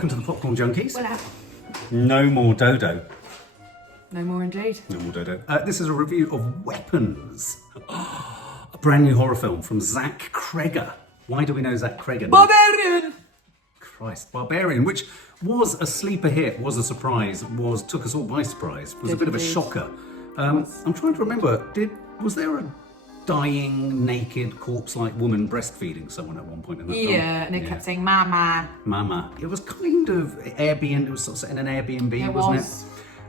welcome to the Popcorn Junkies. Well, No more Dodo. no more indeed. No more Dodo. This is a review of Weapons, a brand new horror film from Zach Cregger. Why do we know Zach Cregger? Barbarian! Christ, Barbarian, which was a sleeper hit, was a surprise, took us all by surprise, was a bit of a shocker. I'm trying to remember, was there a dying, naked, corpse-like woman breastfeeding someone at one point in that film? Yeah, and it kept saying mama. Mama. It was kind of Airbnb, it was sort of set in an Airbnb, wasn't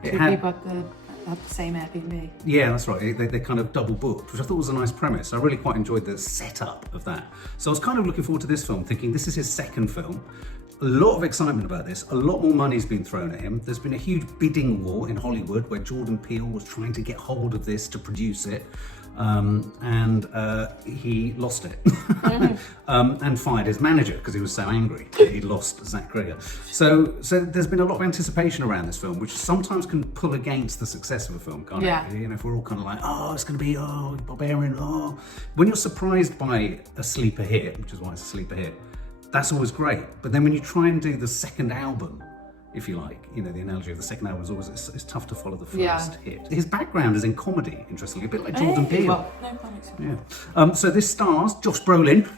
it? Two people at the same Airbnb. Yeah, that's right. They kind of double booked, which I thought was a nice premise. I really quite enjoyed the setup of that. So I was kind of looking forward to this film, thinking this is his second film. A lot of excitement about this. A lot more money's been thrown at him. There's been a huge bidding war in Hollywood where Jordan Peele was trying to get hold of this to produce it. And he lost it and fired his manager because he was so angry that he'd lost Zach Cregger. So there's been a lot of anticipation around this film, which sometimes can pull against the success of a film, can't it? You know, if we're all kind of like, oh, it's going to be, oh, Barbarian, oh. When you're surprised by a sleeper hit, which is why it's a sleeper hit, that's always great. But then when you try and do the second album, if you like, you know, the analogy of the second album is always, it's tough to follow the first hit. His background is in comedy, interestingly, a bit like Jordan Peele. Well, no, that makes sense. So this stars Josh Brolin,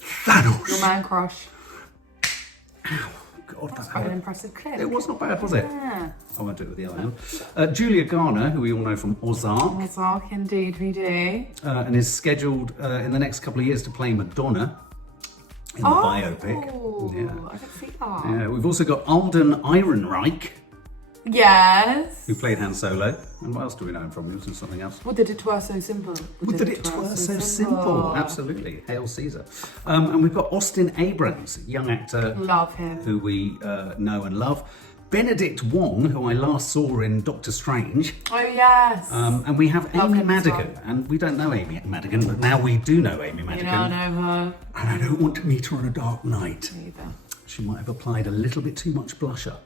Thanos. Your man crush. Ow, God, That's quite an impressive clip. It was not bad, was it? Yeah. I won't do it with the other hand. Julia Garner, who we all know from Ozark. Ozark, indeed, we do. And is scheduled in the next couple of years to play Madonna in the biopic. Yeah, I can see that. Yeah, we've also got Alden Ehrenreich, Yes. who played Han Solo. And what else do we know him from? He was in something else. Would that it were so simple? Would that it were so simple? Absolutely. Hail Caesar. And we've got Austin Abrams, young actor. Love him. Who we know and love. Benedict Wong, who I last saw in Doctor Strange. Oh, yes. And we have Love Amy him as Madigan. well. And we don't know Amy Madigan, but now we do know Amy Madigan. You now know her. And I don't want to meet her on a dark night. Neither. She might have applied a little bit too much blusher.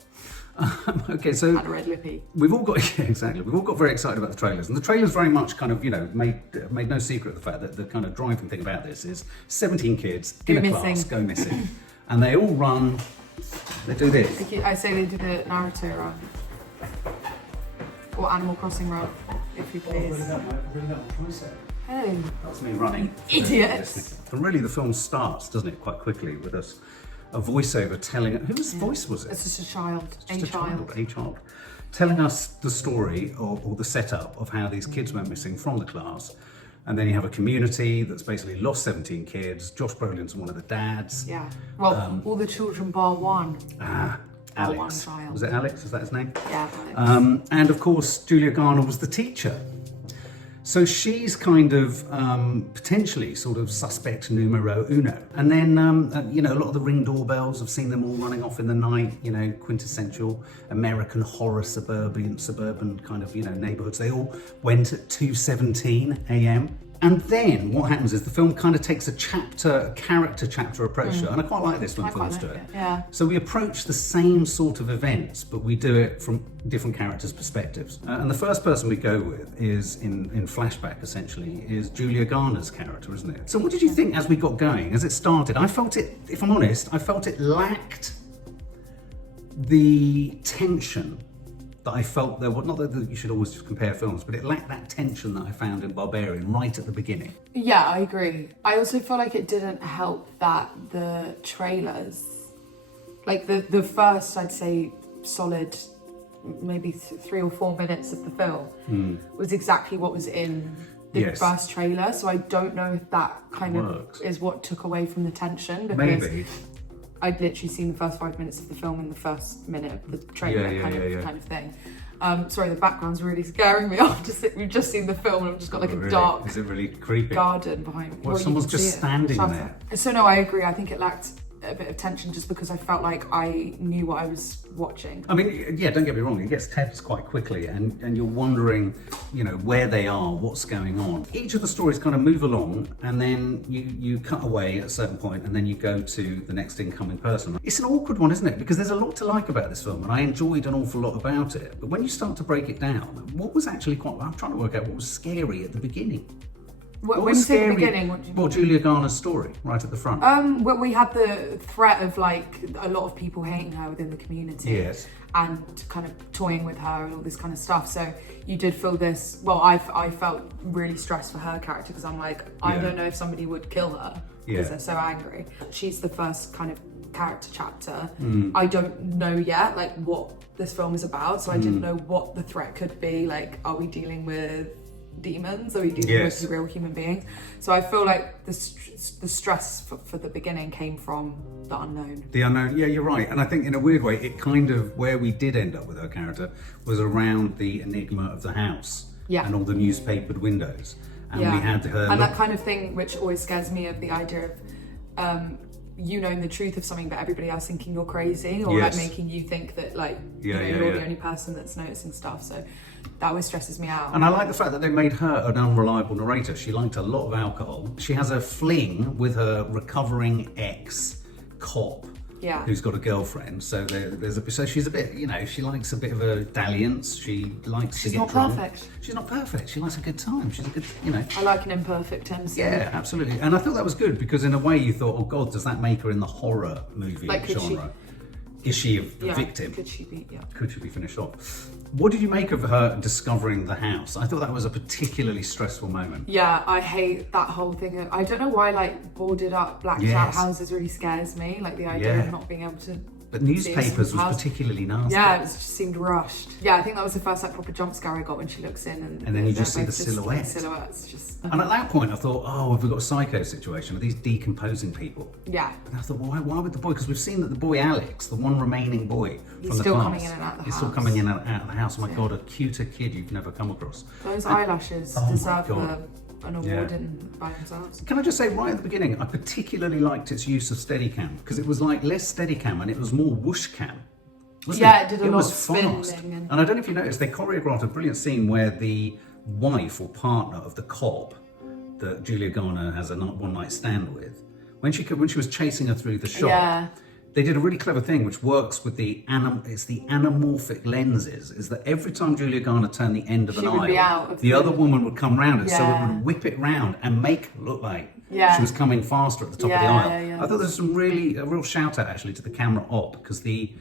Okay, so And a red lippy. we've all got exactly. We've all got very excited about the trailers, and the trailers very much kind of made no secret of the fact that the kind of driving thing about this is 17 kids in a class go missing, and they all run. They do this. I say they do the Naruto run. Or Animal Crossing run, if you please. Oh, That's me running. idiots. And really, the film starts, doesn't it, quite quickly with us a voiceover telling whose voice was it? It's just a child. Just a child telling us the story or the setup of how these kids went missing from the class. And then you have a community that's basically lost 17 kids. Josh Brolin's one of the dads. Yeah. Well, all the children bar one. Alex. One child. Was it Alex? Is that his name? Yeah. Alex. And of course, Julia Garner was the teacher. So she's kind of potentially sort of suspect numero uno. And then, a lot of the Ring doorbells, I've seen them all running off in the night, quintessential American horror suburban kind of, neighborhoods. They all went at 2:17 a.m. And then what happens is the film kind of takes a character chapter approach to it. And I quite like this when films do it. Yeah. So we approach the same sort of events, but we do it from different characters' perspectives. And the first person we go with is, in flashback essentially, is Julia Garner's character, isn't it? So what did you think as we got going, as it started? I felt it, if I'm honest, lacked the tension that I felt there was, not that you should always just compare films, but it lacked that tension that I found in Barbarian right at the beginning. Yeah, I agree. I also feel like it didn't help that the trailers, like the first, I'd say, solid maybe 3 or 4 minutes of the film was exactly what was in the first trailer. So I don't know if that kind of is what took away from the tension. Because maybe. I'd literally seen the first 5 minutes of the film in the first minute of the trailer, kind of thing. Sorry, the background's really scaring me. We've just seen the film and I've just got like a dark Is it really creepy? garden behind me. Well, someone's just standing there. So no, I agree. I think it lacked a bit of tension just because I felt like I knew what I was watching. I mean, yeah, don't get me wrong, it gets tense quite quickly and you're wondering, where they are, what's going on. Each of the stories kind of move along and then you cut away at a certain point and then you go to the next incoming person. It's an awkward one, isn't it? Because there's a lot to like about this film and I enjoyed an awful lot about it. But when you start to break it down, what was actually I'm trying to work out what was scary at the beginning. When you say the beginning, what do you mean? Well, Julia Garner's story, right at the front. Well, we had the threat of like a lot of people hating her within the community. Yes. And kind of toying with her and all this kind of stuff. So you did feel this. Well, I felt really stressed for her character because I'm like, I don't know if somebody would kill her because they're so angry. She's the first kind of character chapter. I don't know yet like what this film is about, so I didn't know what the threat could be. Like, are we dealing with demons? Are we dealing with real human beings? So I feel like the stress for the beginning came from the unknown. The unknown, yeah, you're right. And I think in a weird way, it kind of, where we did end up with her character was around the enigma of the house and all the newspapered windows. And we had her... And that kind of thing, which always scares me, of the idea of you knowing the truth of something but everybody else thinking you're crazy, or like making you think that like you're the only person that's noticing stuff. So that always stresses me out. And I like the fact that they made her an unreliable narrator. She liked a lot of alcohol. She has a fling with her recovering ex-cop who's got a girlfriend. So so she's a bit, she likes a bit of a dalliance. She likes to get drunk. She's not perfect. She likes a good time. She's a good, I like an imperfect Tennessee. Yeah, absolutely. And I thought that was good because in a way you thought, oh God, does that make her in the horror movie genre? Is she a victim? Could she be? Yeah. Could she be finished off? What did you make of her discovering the house? I thought that was a particularly stressful moment. Yeah, I hate that whole thing. I don't know why like boarded up, blacked out houses really scares me. Like the idea of not being able to. But newspapers was particularly nasty. Yeah, it just seemed rushed. Yeah, I think that was the first like proper jump scare I got when she looks in, and then you just see the silhouette. Silhouettes just. And at that point, I thought, oh, have we got a psycho situation? Are these decomposing people? Yeah. And I thought, well, why would the boy? Because we've seen that the boy Alex, the one remaining boy from the class, coming in and out of the house. He's still coming in and out of the house. Oh my God, a cuter kid you've never come across. Those eyelashes deserve an award by themselves. Can I just say right at the beginning, I particularly liked its use of Steadicam because it was like less Steadicam and it was more whoosh cam. It did a lot of spinning. And I don't know if you noticed, they choreographed a brilliant scene where the wife or partner of the cop that Julia Garner has a one night stand with, when she was chasing her through the shop, they did a really clever thing which works with the anamorphic lenses, is that every time Julia Garner turned the end of an aisle, the other woman would come round it, so it would whip it round and make it look like she was coming faster at the top of the aisle. I thought there's a real shout out actually to the camera op, because the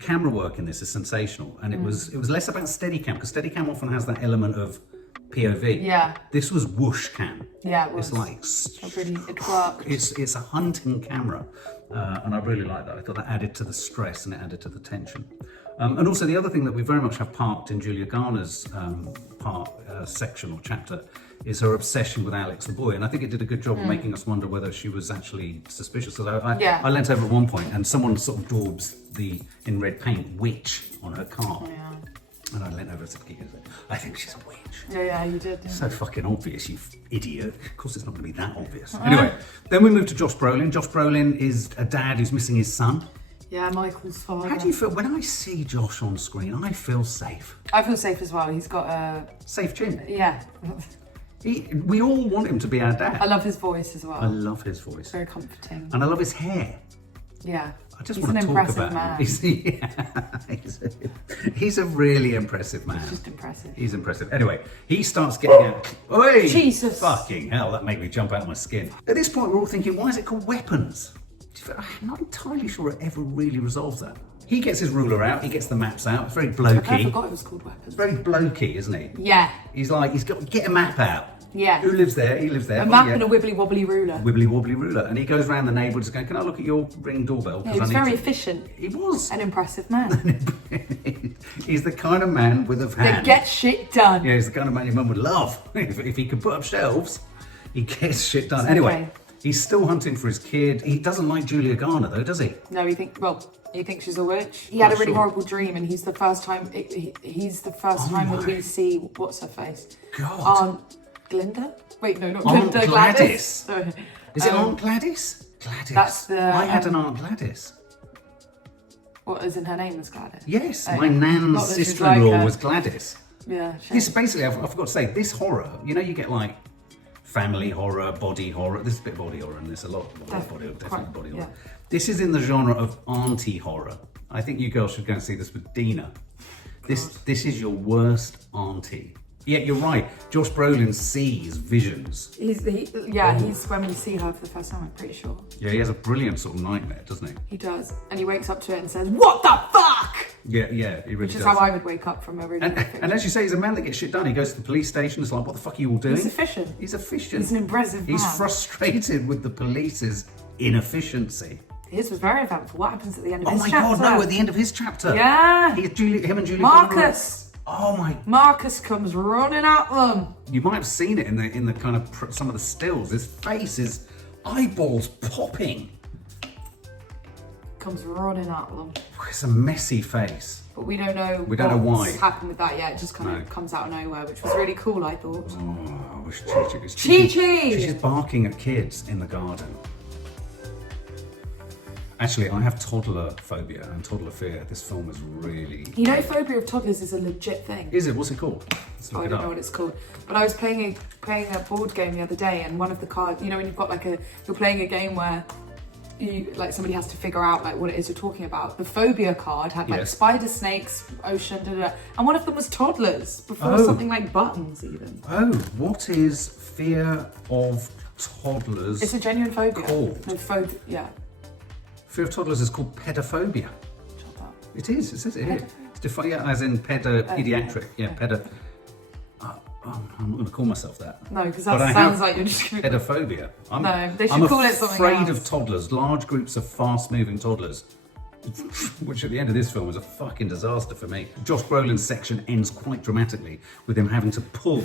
camera work in this is sensational, and it was less about Steadicam, because Steadicam often has that element of POV. Yeah. This was whoosh cam. Yeah, it was. It's like it worked. It's a hunting camera, and I really like that. I thought that added to the stress and it added to the tension. And also the other thing that we very much have parked in Julia Garner's section or chapter is her obsession with Alex the boy, and I think it did a good job of making us wonder whether she was actually suspicious. So I leant over at one point and someone sort of daubs in red paint witch on her car. Yeah. And I leant over and said, I think she's a witch. Yeah, you did. Yeah. So fucking obvious, you idiot. Of course it's not going to be that obvious. Anyway, then we move to Josh Brolin. Josh Brolin is a dad who's missing his son. Yeah, Michael's father. How do you feel? When I see Josh on screen, I feel safe. I feel safe as well. He's got a... safe chin. Yeah. We all want him to be our dad. I love his voice as well. I love his voice. Very comforting. And I love his hair. Yeah. I just want to talk about him. He's a really impressive man. He's just impressive. He's impressive. Anyway, he starts getting out. Oi! Jesus! Fucking hell, that made me jump out of my skin. At this point, we're all thinking, why is it called weapons? I'm not entirely sure it ever really resolves that. He gets his ruler out, he gets the maps out. It's very blokey. I forgot it was called weapons. It's very blokey, isn't he? Yeah. He's got to get a map out. Yeah. Who lives there? He lives there. A map and a wibbly wobbly ruler. Wibbly wobbly ruler. And he goes around the neighbourhood going, can I look at your Ring doorbell? Yeah, he was very efficient. He was. An impressive man. He's the kind of man with a hand. That gets shit done. Yeah, he's the kind of man your mum would love. If he could put up shelves, he gets shit done. Anyway, he's still hunting for his kid. He doesn't like Julia Garner though, does he? No, he thinks she's a witch. He had a really horrible dream, and he's the first time when we see what's her face. God. Aunt Glinda? Wait, no, not Aunt Glinda. Gladys. Is it Aunt Gladys? Gladys. That's I had an Aunt Gladys. What, as in her name was Gladys? Yes, my nan's sister-in-law was Gladys. Yeah. This basically, I forgot to say, this horror. You get like family horror, body horror. There's a bit of body horror in this, a lot of body horror, definitely body horror. Yeah. This is in the genre of auntie horror. I think you girls should go and see this with Dina. This is your worst auntie. Yeah, you're right. Josh Brolin sees visions. He's when we see her for the first time, I'm pretty sure. Yeah, he has a brilliant sort of nightmare, doesn't he? He does. And he wakes up to it and says, "What the fuck?" Yeah, he really Which does. is how I would wake up from a really And as you say, he's a man that gets shit done. He goes to the police station, it's like, what the fuck are you all doing? He's efficient. He's efficient. He's an impressive man. He's frustrated with the police's inefficiency. His was very eventful. What happens at the end of Oh his my chapter? god, no, at the end of his chapter. Yeah. Him and Julie Marcus. Oh my! Marcus comes running at them. You might have seen it in the kind of some of the stills. His face, his eyeballs popping. Comes running at them. It's a messy face. But we don't know. We don't know why. What's happened with that yet? It just kind of comes out of nowhere, which was really cool. I thought. Oh, I wish Chi-Chi was. Chi-Chi! She's barking at kids in the garden. Actually, I have toddler phobia and toddler fear. This film is really... You know, phobia of toddlers is a legit thing. Is it? What's it called? Let's look I it don't up. know what it's called. But I was playing a board game the other day, and one of the cards, you know, when you've got like you're playing a game where somebody has to figure out like what it is you're talking about. The phobia card had like spider, snakes, ocean, and one of them was toddlers before something like buttons even. Oh, what is fear of toddlers? It's a genuine phobia. Called? No, phobia. Fear of toddlers is called pedophobia. Shut up. It is. It says it here. It's as in pediatric. Yeah, pedo. I'm not going to call myself that. No, because that sounds like you're just going to... Pedophobia. No, they should call it something else. I'm afraid of toddlers, large groups of fast-moving toddlers. Which at the end of this film was a fucking disaster for me. Josh Brolin's section ends quite dramatically with him having to pull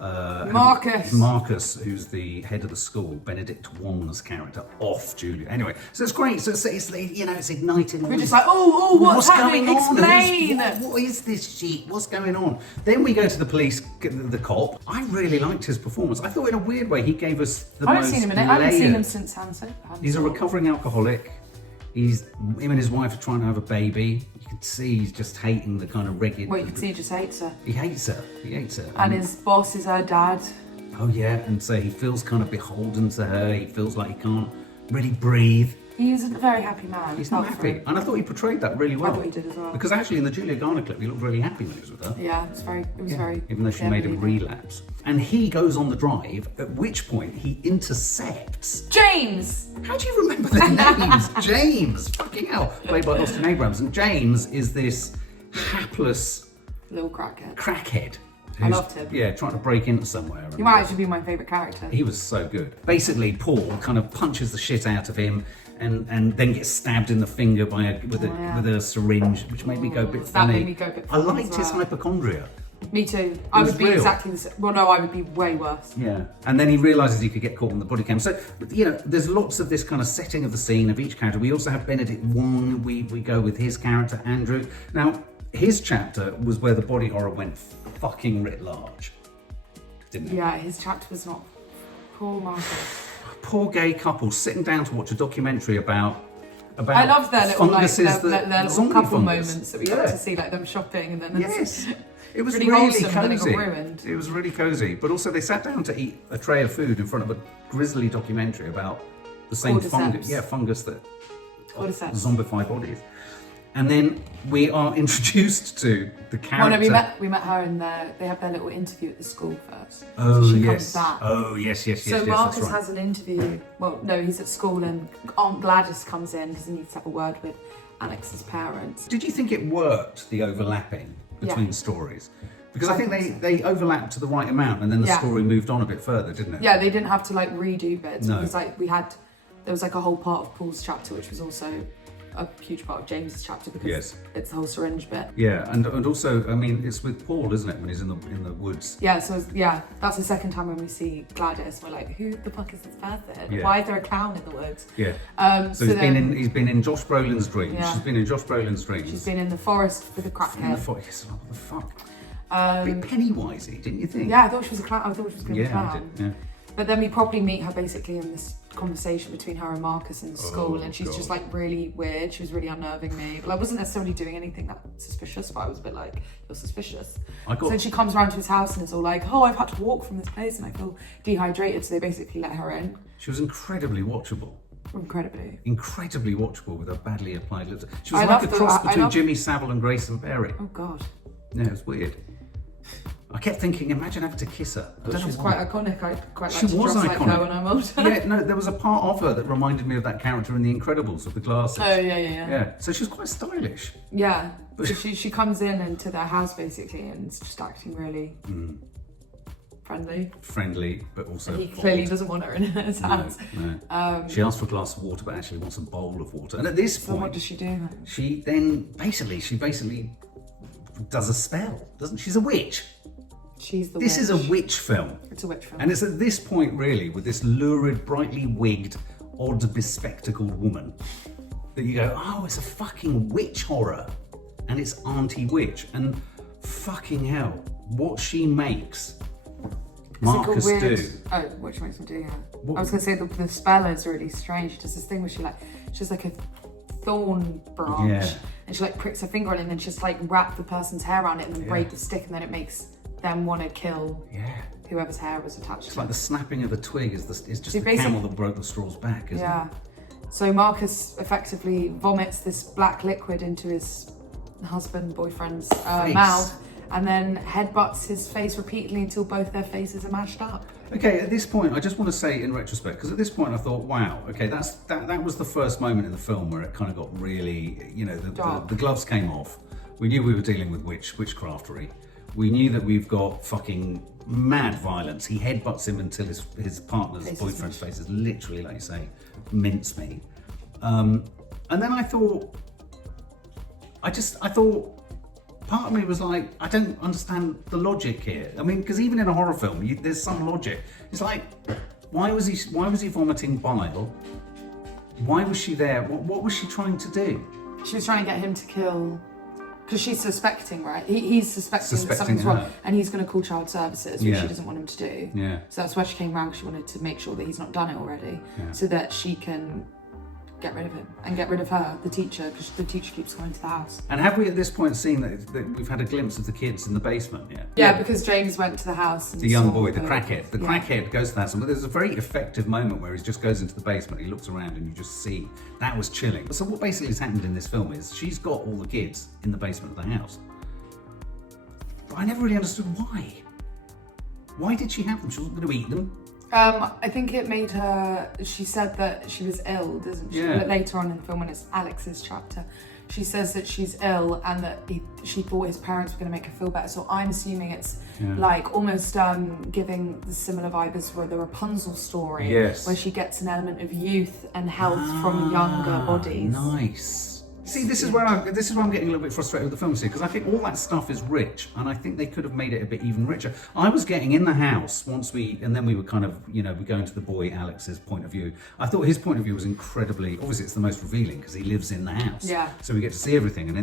Marcus, who's the head of the school, Benedict Wong's character, off Julia. Anyway, so it's great. So it's igniting. We're just like, what's happening? Going on? Explain. What is this shit? What's going on? Then we go to the police, the cop. I really liked his performance. I thought in a weird way he gave us the I most haven't seen him since Hanson. He's a recovering alcoholic. Him and his wife are trying to have a baby. You can see he's just hating the kind of regular... Well, you can see he just hates her. He hates her. And his boss is her dad. Oh yeah, and so he feels kind of beholden to her. He feels like he can't really breathe. He isn't a very happy man. He's not happy. And I thought he portrayed that really well. I thought he did as well. Because actually in the Julia Garner clip, he looked really happy when he was with her. Yeah, it was very... Even though she made him relapse. And he goes on the drive, at which point he intercepts... James! How do you remember their names? James! Fucking hell. Played by Austin Abrams. And James is this hapless... little crackhead. I loved him. Yeah, trying to break into somewhere. He might actually be my favourite character. He was so good. Basically, Paul kind of punches the shit out of him and then gets stabbed in the finger with a syringe, which made me go a bit funny. That made me go a bit funny. I liked his hypochondria. Me too. I would be real. exactly the same. Well, no, I would be way worse. Yeah. And then he realises he could get caught on the body cam. So, there's lots of this kind of setting of the scene of each character. We also have Benedict Wong. We go with his character, Andrew. Now, his chapter was where the body horror went fucking writ large, didn't it? Yeah, his chapter was not... Poor Marcus. Poor gay couple sitting down to watch a documentary about I love their little zombie couple fungus. moments that we got to see, like them shopping and then it was really really wholesome, and then it cozy. got ruined. It was really cozy, but also they sat down to eat a tray of food in front of a grisly documentary about the same fungus that zombify bodies. And then we are introduced to the character. Well, no, we met her in they have their little interview at the school first. Oh, so she yes. comes back. Oh, yes. So Marcus has an interview. Well, no, he's at school and Aunt Gladys comes in because he needs to have a word with Alex's parents. Did you think it worked, the overlapping between stories? Because I think they overlapped to the right amount and then the story moved on a bit further, didn't it? Yeah, they didn't have to like redo bits. No. Because there was like a whole part of Paul's chapter which was also a huge part of James's chapter because it's the whole syringe bit. Yeah, and also, I mean, it's with Paul, isn't it, when he's in the woods? Yeah, so that's the second time when we see Gladys. We're like, who the fuck is this person? Yeah. Why is there a clown in the woods? Yeah. So he's been in Josh Brolin's dreams. Yeah. She's been in Josh Brolin's dreams. She's been in the forest with a crackhead. In the forest. What the fuck? A bit Pennywise-y, didn't you think? Yeah, I thought she was a clown. I thought she was going to be a clown. I did. Yeah. But then we probably meet her basically in this conversation between her and Marcus in school, and she's just like really weird. She was really unnerving me. But I wasn't necessarily doing anything that suspicious, but I was a bit like, you're suspicious. So then she comes around to his house and it's all like, oh, I've had to walk from this place and I feel dehydrated. So they basically let her in. She was incredibly watchable. Incredibly watchable with her badly applied lips. She was like a cross between Jimmy Savile and Grayson Perry. Oh God. Yeah, it was weird. I kept thinking, imagine having to kiss her. I don't She's know why. quite iconic. I quite like She to was dress like iconic. her when I'm older. Yeah, no, there was a part of her that reminded me of that character in The Incredibles with the glasses. Oh, yeah. Yeah, so she was quite stylish. Yeah. So she comes in into their house basically and is just acting really friendly, but also he bold. clearly doesn't want her in his house. No. She asked for a glass of water, but actually wants a bowl of water. And at this So point, what does she do then? she basically does a spell, doesn't she? She's a witch. She's the This witch. is a witch film. It's a witch film. And it's at this point, really, with this lurid, brightly wigged, odd, bespectacled woman, that you go, oh, it's a fucking witch horror. And it's Auntie Witch. And fucking hell, what she makes Marcus do. Oh, what she makes him do, yeah. I was going to say the spell is really strange. She does this thing where she's like a thorn branch. Yeah. And she like pricks her finger on it and then just like wrap the person's hair around it and then Yeah. break the stick and then it makes them want to kill Yeah. whoever's hair was attached It's to like it. the snapping of the twig is just So the basic- camel that broke the straw's back, isn't Yeah. it? So Marcus effectively vomits this black liquid into his boyfriend's Face. mouth and then headbutts his face repeatedly until both their faces are mashed up. Okay, at this point, I just want to say in retrospect, because at this point I thought, wow, okay, that was the first moment in the film where it kind of got really, the gloves came off. We knew we were dealing with witchcraftery. We knew that we've got fucking mad violence. He headbutts him until his partner's boyfriend's face is literally, like you say, mincemeat. And then I thought, part of me was like, I don't understand the logic here. I mean, because even in a horror film, there's some logic. It's like, why was he vomiting bile? Why was she there? What was she trying to do? She was trying to get him to kill, because she's suspecting, right? He's suspecting that something's her. wrong, and he's going to call child services, which Yeah. she doesn't want him to do. Yeah. So that's why she came round, because she wanted to make sure that he's not done it already, Yeah. so that she can get rid of him and get rid of her, the teacher, because the teacher keeps coming to the house. And have we at this point seen that we've had a glimpse of the kids in the basement yet? Yeah, because James went to the house. And The young saw boy, the crackhead. The yeah. crackhead goes to the house, but there's a very effective moment where he just goes into the basement, he looks around and you just see. That was chilling. So what basically has happened in this film is she's got all the kids in the basement of the house. But I never really understood why. Why did she have them? She wasn't going to eat them. I think it made her. She said that she was ill, doesn't she? Yeah. But later on in the film, when it's Alex's chapter, she says that she's ill and that she thought his parents were going to make her feel better. So I'm assuming it's like almost giving the similar vibe as for the Rapunzel story, Yes. where she gets an element of youth and health from younger bodies. Nice. See, this is where I'm getting a little bit frustrated with the film, because I think all that stuff is rich, and I think they could have made it a bit even richer. I was getting in the house and then we were kind of, we go into the boy Alex's point of view. I thought his point of view was incredibly, obviously it's the most revealing because he lives in the house. Yeah. So we get to see everything, and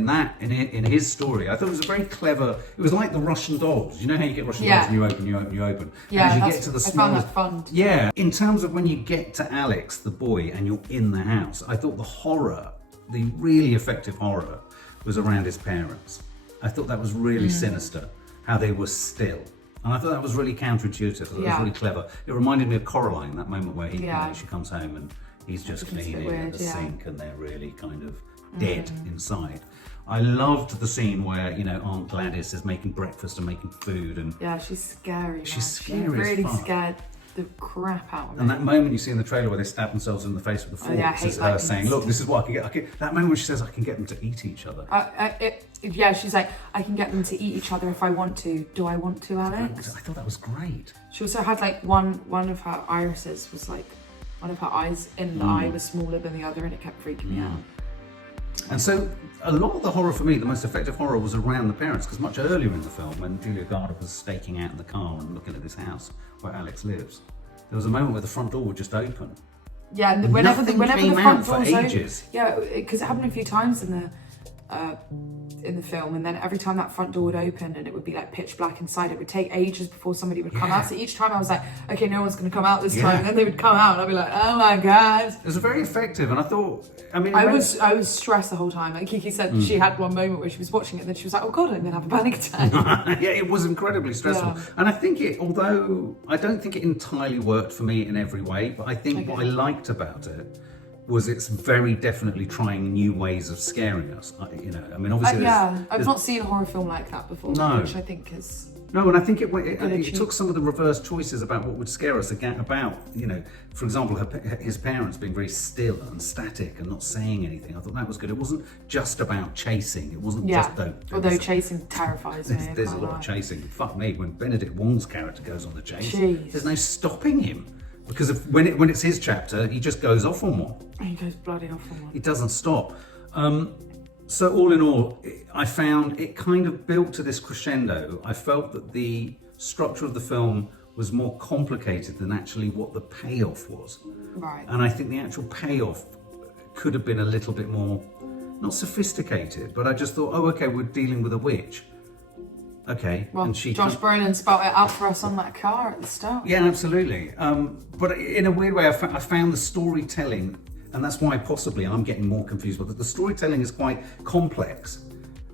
in his story, I thought it was a very clever. It was like the Russian dolls. You know how you get Russian dolls and you open. Yeah, and as you get to the I found smallest, that fun. Yeah. In terms of when you get to Alex, the boy, and you're in the house, I thought the horror. The really effective horror was around his parents. I thought that was really sinister, how they were still. And I thought that was really counterintuitive. I thought that was really clever. It reminded me of Coraline, that moment where she comes home and he's just cleaning at the sink and they're really kind of dead inside. I loved the scene where, Aunt Gladys is making breakfast and making food. And Yeah, she's scary. Man. She's scary as really fuck. scared the crap out of me. And that moment you see in the trailer where they stab themselves in the face with a fork, I is hate her that. saying, look, this is what I can get. That moment when she says, I can get them to eat each other. Yeah, she's like, I can get them to eat each other if I want to. Do I want to, Alex? I thought that was great. She also had like one of her irises was like, one of her eyes in the eye was smaller than the other and it kept freaking me out. And so a lot of the horror for me, the most effective horror, was around the parents, because much earlier in the film, when Julia Garner was staking out in the car and looking at this house where Alex lives, there was a moment where the front door would just open. Yeah, and whenever the came front out for door's ages. open, yeah, because it happened a few times in the film, and then every time that front door would open and it would be like pitch black inside, it would take ages before somebody would come out. So each time I was like, okay, no one's going to come out this time, and then they would come out and I'd be like, oh my god. It was very effective, and I thought, I was stressed the whole time. Like Kiki said, she had one moment where she was watching it and then she was like, oh god, I'm going to have a panic attack. yeah, it was incredibly stressful. Yeah. And I think although I don't think it entirely worked for me in every way, but I think what I liked about it was it's very definitely trying new ways of scaring us. Obviously I've not seen a horror film like that before, No. which I think is No, and I think it took some of the reverse choices about what would scare us about, for example, his parents being very still and static and not saying anything. I thought that was good. It wasn't just about chasing. It wasn't just although chasing terrifies me. There's a lot of chasing. Fuck me, when Benedict Wong's character goes on the chase, there's no stopping him. Because when it's his chapter, he just goes off on one. He goes bloody off on one. He doesn't stop. So all in all, I found it kind of built to this crescendo. I felt that the structure of the film was more complicated than actually what the payoff was. Right. And I think the actual payoff could have been a little bit more, not sophisticated, but I just thought, oh, okay, we're dealing with a witch. Okay. Well, and Josh Brolin spelled it out for us on that car at the start. Yeah, absolutely. But in a weird way, I found the storytelling, and that's why possibly I'm getting more confused, but the storytelling is quite complex,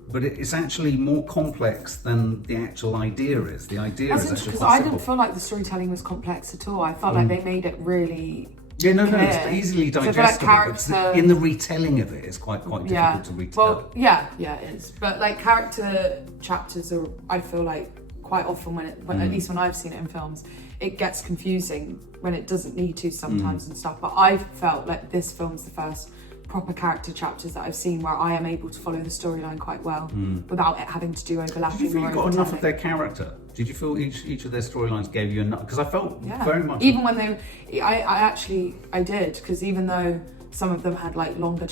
but it's actually more complex than the actual idea is. The idea is actually because I didn't feel like the storytelling was complex at all. I felt like they made it really no, clear. It's easily digestible. But in the retelling of it, it's quite difficult to retell. Well, yeah, it is. But like character chapters are, I feel like quite often when at least when I've seen it in films, it gets confusing when it doesn't need to sometimes and stuff. But I felt like this film's the first proper character chapters that I've seen where I am able to follow the storyline quite well without it having to do overlapping. Did you feel you got enough of their character? Did you feel each of their storylines gave you enough? Because I felt very much... Even when I did, because even though some of them had like longer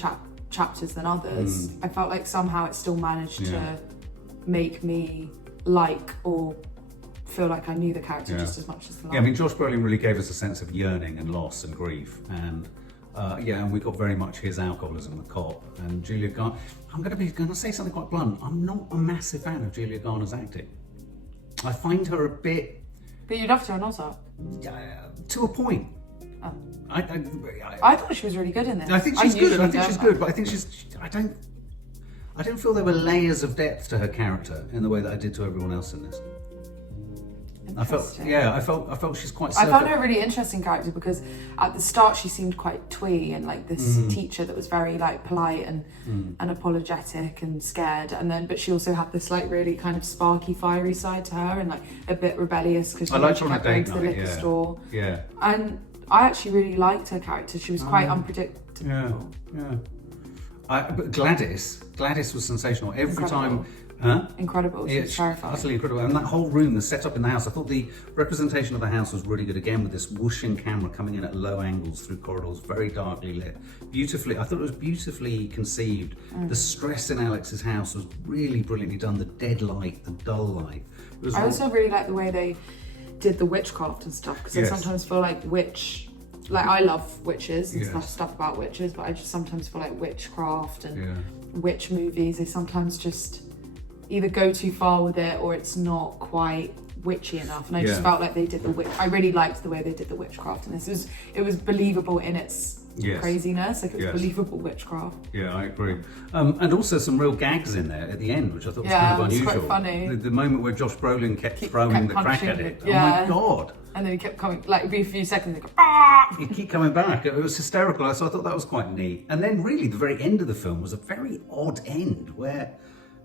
chapters than others, I felt like somehow it still managed to make me like or feel like I knew the character just as much as the line. Yeah, I mean, Josh Brolin really gave us a sense of yearning and loss and grief, and and we got very much his alcoholism, the cop, and Julia Garner. I'm going to say something quite blunt. I'm not a massive fan of Julia Garner's acting. I find her a bit... But you loved her in Ozark? To a point. Oh. I thought she was really good in this. I think she's good, but I think I don't feel there were layers of depth to her character in the way that I did to everyone else in this. I felt she's quite... I found her a really interesting character because at the start she seemed quite twee and like this teacher that was very like polite and apologetic and scared, but she also had this like really kind of sparky, fiery side to her and like a bit rebellious because she kept going to the liquor store. Yeah. And I actually really liked her character. She was quite unpredictable. Yeah. But Gladys was sensational. Every time... Incredible. She was terrifying. Utterly incredible. And that whole room, the setup in the house, I thought the representation of the house was really good again with this whooshing camera coming in at low angles through corridors, very darkly lit. Beautifully, I thought it was beautifully conceived. The stress in Alex's house was really brilliantly done. The dead light, the dull light. I also really like the way they did the witchcraft and stuff because I sometimes feel like I love witches and stuff about witches, but I just sometimes feel like witchcraft and witch movies, they sometimes just either go too far with it or it's not quite witchy enough. And I just felt like they did I really liked the way they did the witchcraft, and it was believable in its craziness. Like it was believable witchcraft. Yeah, I agree. And also some real gags in there at the end, which I thought was kind of unusual. Quite funny. The moment where Josh Brolin kept throwing the crack addict. Oh my god. And then he kept coming, like it'd be a few seconds, he'd go, ah! He'd keep coming back. It was hysterical. So I thought that was quite neat. And then really the very end of the film was a very odd end where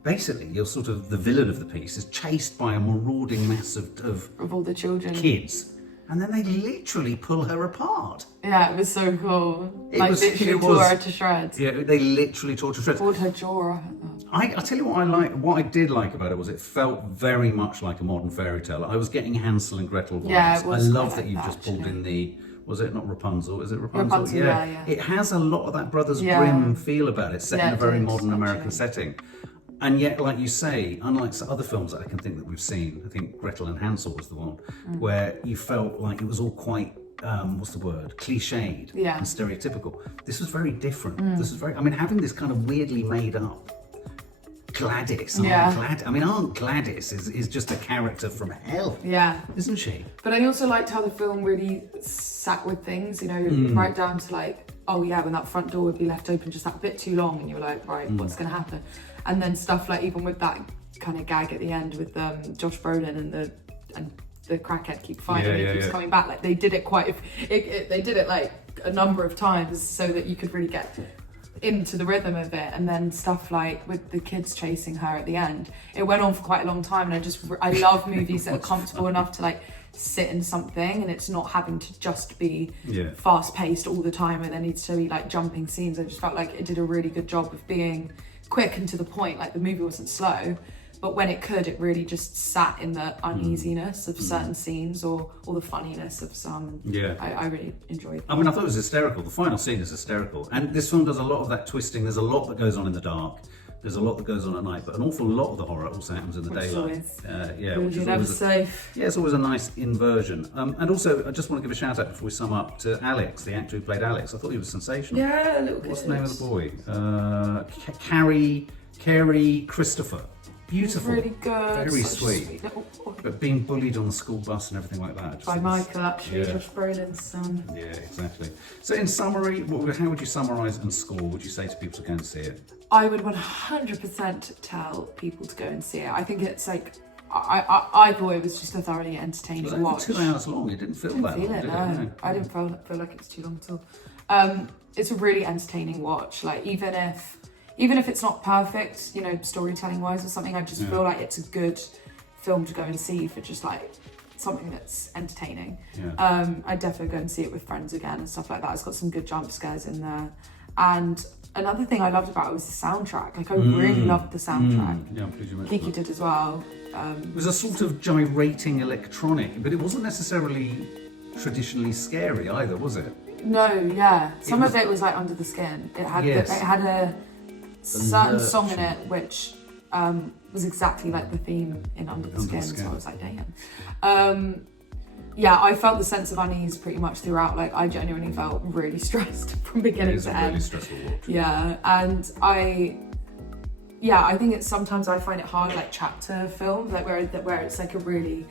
basically you're sort of the villain of the piece is chased by a marauding mass of all the children. Kids. And then they literally pull her apart. Yeah, it was so cool. Literally tore her to shreds. Yeah, they literally tore her to shreds. Pulled her jaw. I'll tell you what I did like about it was it felt very much like a modern fairy tale. I was getting Hansel and Gretel vibes. Yeah, it was I love that you've just pulled in the... Was it not Rapunzel? Is it Rapunzel? Rapunzel, yeah. It has a lot of that Brothers Grimm feel about it, set in a very modern American setting. And yet, like you say, unlike other films that I can think that we've seen, I think Gretel and Hansel was the one, where you felt like it was all quite, cliched and stereotypical. This was very different. This was having this kind of weirdly made up Gladys. Aunt Gladys is just a character from hell. Yeah. Isn't she? But I also liked how the film really sat with things, right down to like, oh yeah, when that front door would be left open just that bit too long and you were like, right, what's going to happen? And then stuff like even with that kind of gag at the end with Josh Brolin and the crackhead keep fighting, he keeps coming back. Like they did it they did it like a number of times so that you could really get into the rhythm of it. And then stuff like with the kids chasing her at the end, it went on for quite a long time. And I love movies that are comfortable enough to like sit in something, and it's not having to just be fast paced all the time, and there needs to be like jumping scenes. I just felt like it did a really good job of being quick and to the point. Like the movie wasn't slow, but when it could, it really just sat in the uneasiness of certain scenes or the funniness of some. I really enjoyed that. I mean, I thought it was hysterical. The final scene is hysterical, and this film does a lot of that twisting. There's a lot that goes on in the dark. There's a lot that goes on at night, but an awful lot of the horror also happens in the daylight. Which is always safe. Yeah, it's always a nice inversion. And also, I just want to give a shout out before we sum up to Alex, the actor who played Alex. I thought he was sensational. Yeah, a little What's the name of the boy? Cary Christopher. Beautiful. Really good. Very sweet. But being bullied on the school bus and everything like that. By Michael, actually, Josh Brolin's son. Yeah, exactly. So in summary, how would you summarise and score? Would you say to people to go and see it? I would 100% tell people to go and see it. I think it's like, I thought it was just a thoroughly entertaining watch. 2 hours long. It didn't feel that long, did it? No. I didn't feel like it was too long at all. It's a really entertaining watch. Like even if it's not perfect, you know, storytelling wise or something, I just feel like it's a good film to go and see for just like something that's entertaining. I'd definitely go and see it with friends again and stuff like that. It's got some good jump scares in there. And another thing I loved about it was the soundtrack. Like I really loved the soundtrack. Yeah, I'm pleased you mentioned Kiki that. did as well. It was a sort of gyrating electronic, but it wasn't necessarily traditionally scary either, was it? No, yeah. Some of it was like under the skin. It had it had a certain song in it which was exactly like the theme in Under the Skin. So I was like, damn. Yeah, I felt the sense of unease pretty much throughout. Like I genuinely felt really stressed from beginning to end. Really stressful watch. Yeah, and I think it's sometimes I find it hard like chapter films, like where it's like a really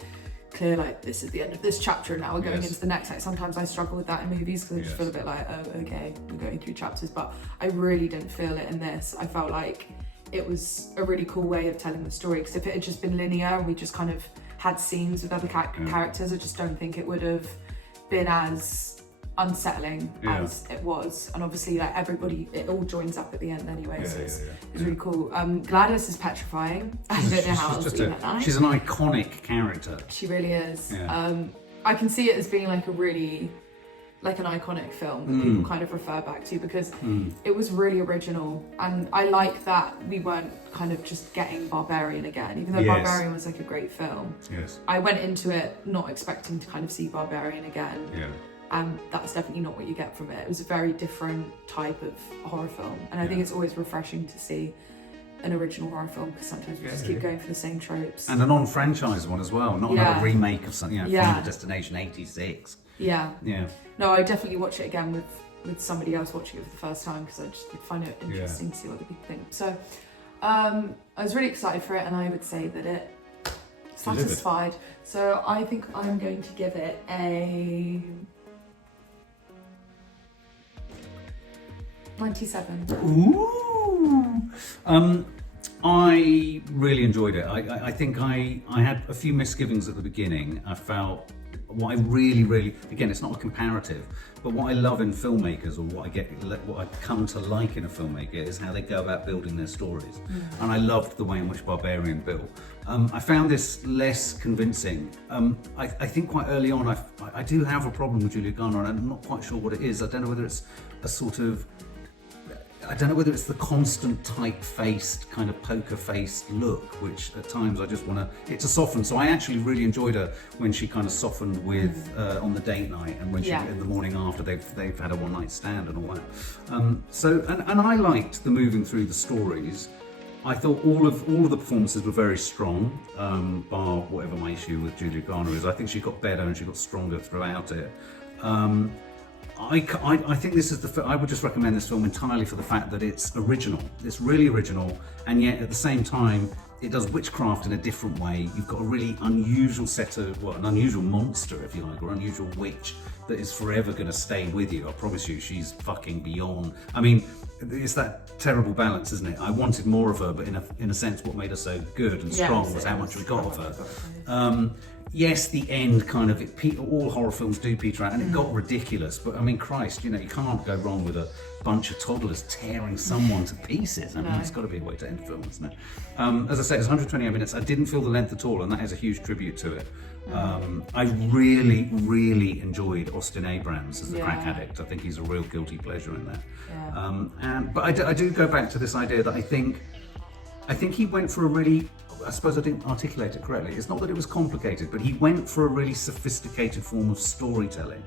clear, like this is the end of this chapter and now we're going into the next. Like sometimes I struggle with that in movies because I just feel a bit like, oh, okay, we're going through chapters, but I really didn't feel it in this. I felt like it was a really cool way of telling the story, because if it had just been linear and we just kind of had scenes with other characters, I just don't think it would have been as unsettling as it was. And obviously like everybody, it all joins up at the end anyway, so it's really cool. Gladys is petrifying. I don't know how else to do that. She's an iconic character. She really is. I can see it as being like a really like an iconic film that people kind of refer back to, because it was really original, and I like that we weren't kind of just getting Barbarian again, even though Barbarian was like a great film. I went into it not expecting to kind of see Barbarian again. And that's definitely not what you get from it. It was a very different type of horror film, and I think it's always refreshing to see an original horror film, because sometimes we just keep going for the same tropes. And a non-franchise one as well, not another remake of something, Final Destination 86. No, I definitely watch it again with somebody else watching it for the first time, because I just find it interesting to see what the people think. So I was really excited for it, and I would say that it satisfied. So I think I'm going to give it a 97. Ooh. I really enjoyed it. I think I had a few misgivings at the beginning. I felt what I really, again, it's not a comparative, but what I love in filmmakers, or what I come to like in a filmmaker, is how they go about building their stories. And I loved the way in which Barbarian built. I found this less convincing. I think quite early on, I do have a problem with Julia Garner, and I'm not quite sure what it is. I don't know whether it's a sort of, I don't know whether it's the constant tight-faced, kind of poker-faced look, which at times I just want it to soften. So I actually really enjoyed her when she kind of softened with on the date night, and when she in the morning after they've had a one-night stand and all that. And I liked the moving through the stories. I thought all of the performances were very strong, bar whatever my issue with Julia Garner is. I think she got better and she got stronger throughout it. I think this is I would just recommend this film entirely for the fact that it's original. It's really original, and yet at the same time, it does witchcraft in a different way. You've got a really unusual an unusual monster, if you like, or unusual witch that is forever going to stay with you. I promise you, she's fucking beyond. I mean, it's that terrible balance, isn't it? I wanted more of her, but in a sense, what made her so good and strong was how much we got of her. yes, the end kind of, all horror films do peter out, and it got ridiculous, but I mean, Christ, you know, you can't go wrong with a bunch of toddlers tearing someone to pieces. I mean, it's got to be a way to end film, isn't it? As I say, it's 128 minutes. I didn't feel the length at all, and that is a huge tribute to it. I really, really enjoyed Austin Abrams as the crack addict. I think he's a real guilty pleasure in that. But I do go back to this idea that I think he went for a really, I suppose I didn't articulate it correctly. It's not that it was complicated, but he went for a really sophisticated form of storytelling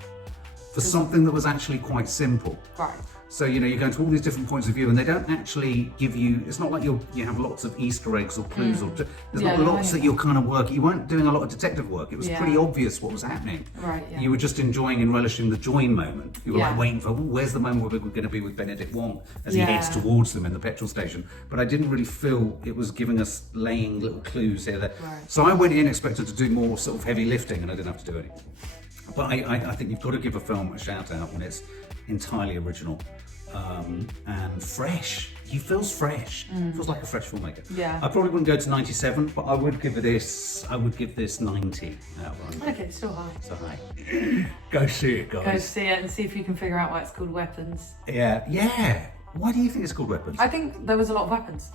for something that was actually quite simple. Right. So, you know, you're going to all these different points of view, and they don't actually give you, it's not like you have lots of Easter eggs or clues, or there's not lots that you're kind of working. You weren't doing a lot of detective work. It was pretty obvious what was happening. Right, yeah. You were just enjoying and relishing the join moment. You were like waiting for, where's the moment where we're going to be with Benedict Wong as he heads towards them in the petrol station. But I didn't really feel it was giving us laying little clues here. Right. So I went in expected to do more sort of heavy lifting, and I didn't have to do any. But I think you've got to give a film a shout out when it's entirely original. And fresh. He feels fresh. Feels like a fresh filmmaker. Yeah. I probably wouldn't go to 97, but I would give this 90 outright. Okay, still high. So high. Go see it, guys. Go see it and see if you can figure out why it's called Weapons. Yeah. Why do you think it's called Weapons? I think there was a lot of weapons.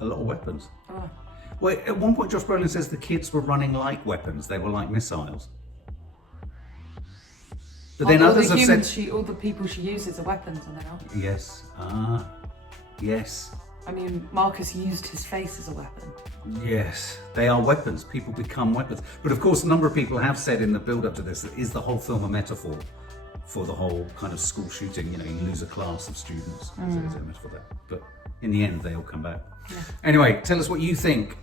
A lot of weapons. Oh. Well, at one point Josh Brolin says the kids were running like weapons. They were like missiles. But then others have said... all the people she uses are weapons, and they are. Yes. Yes. I mean, Marcus used his face as a weapon. Yes, they are weapons. People become weapons. But of course, a number of people have said in the build-up to this, is the whole film a metaphor for the whole kind of school shooting? You know, you lose a class of students. Is it a metaphor there? But in the end, they all come back. Yeah. Anyway, tell us what you think.